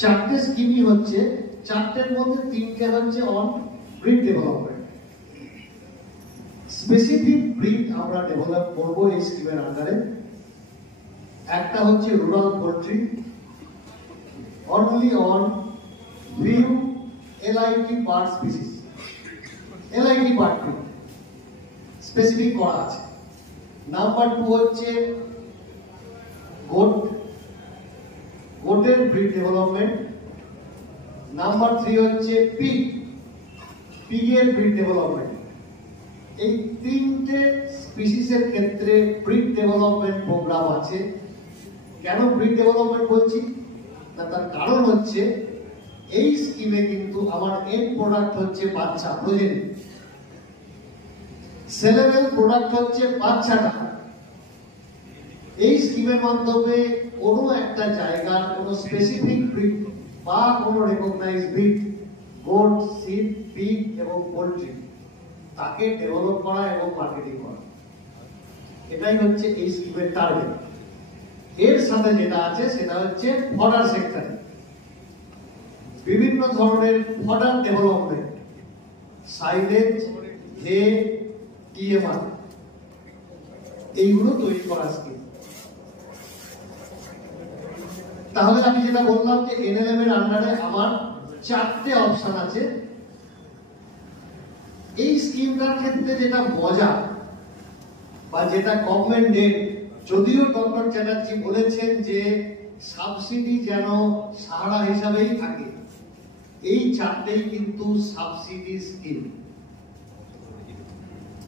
চারটে স্কিমই হচ্ছে, চারটের মধ্যে তিনটে হচ্ছে on breed development. Specific breed আমরা ডেভেলপ করবো এই স্কিমের আন্ডারে। একটা হচ্ছে rural poultry, only on view LIT part species, LIT part specific করা আছে। নাম্বার 2 হচ্ছে গোট, গোটের ব্রিড ডেভেলপমেন্ট। নাম্বার 3 হচ্ছে পিগ, পিগের ব্রিড ডেভেলপমেন্ট। এই তিনটে স্পিসিসের ক্ষেত্রে ব্রিড ডেভেলপমেন্ট প্রোগ্রাম আছে। কেন ব্রিড ডেভেলপমেন্ট বলছি না, তার কারণ হচ্ছে এই স্কিমে কিন্তু আমার এন্ড প্রোডাক্ট হচ্ছে বাচ্চা, প্রজেনি। সেলেবল প্রোডাক্ট হচ্ছে বাচ্চাটা। এই স্কিমের মাধ্যমে কোনো একটা জায়গার কোনো স্পেসিফিক ব্রিড বা কোনো recognise breed, goat, sheep, pig এবং পোল্ট্রি, তাকে ডেভেলপ করা এবং মার্কেটিং করা, এটাই হচ্ছে এই স্কিমের টার্গেট। এর সাথে যেটা আছে সেটা হচ্ছে ফডার সেক্টরে বিভিন্ন ধরনের ফডার ডেভেলপমেন্ট, সাইলেজ, হে, TMR, এইগুলো তৈরি করা স্কিম। তাহলে আমি যেটা বললাম যে NLM এর আন্ডারে আমার চারটে অপশন আছে। এই স্কিমটার ক্ষেত্রে যেটা মজা বা যেটা গভর্নমেন্টের, যদিও ডক্টর চ্যাটার্জি বলেছেন যে সাবসিডি যেন সাহারা হিসাবেই থাকে, এই চারটেই কিন্তু সাবসিডি স্কিম।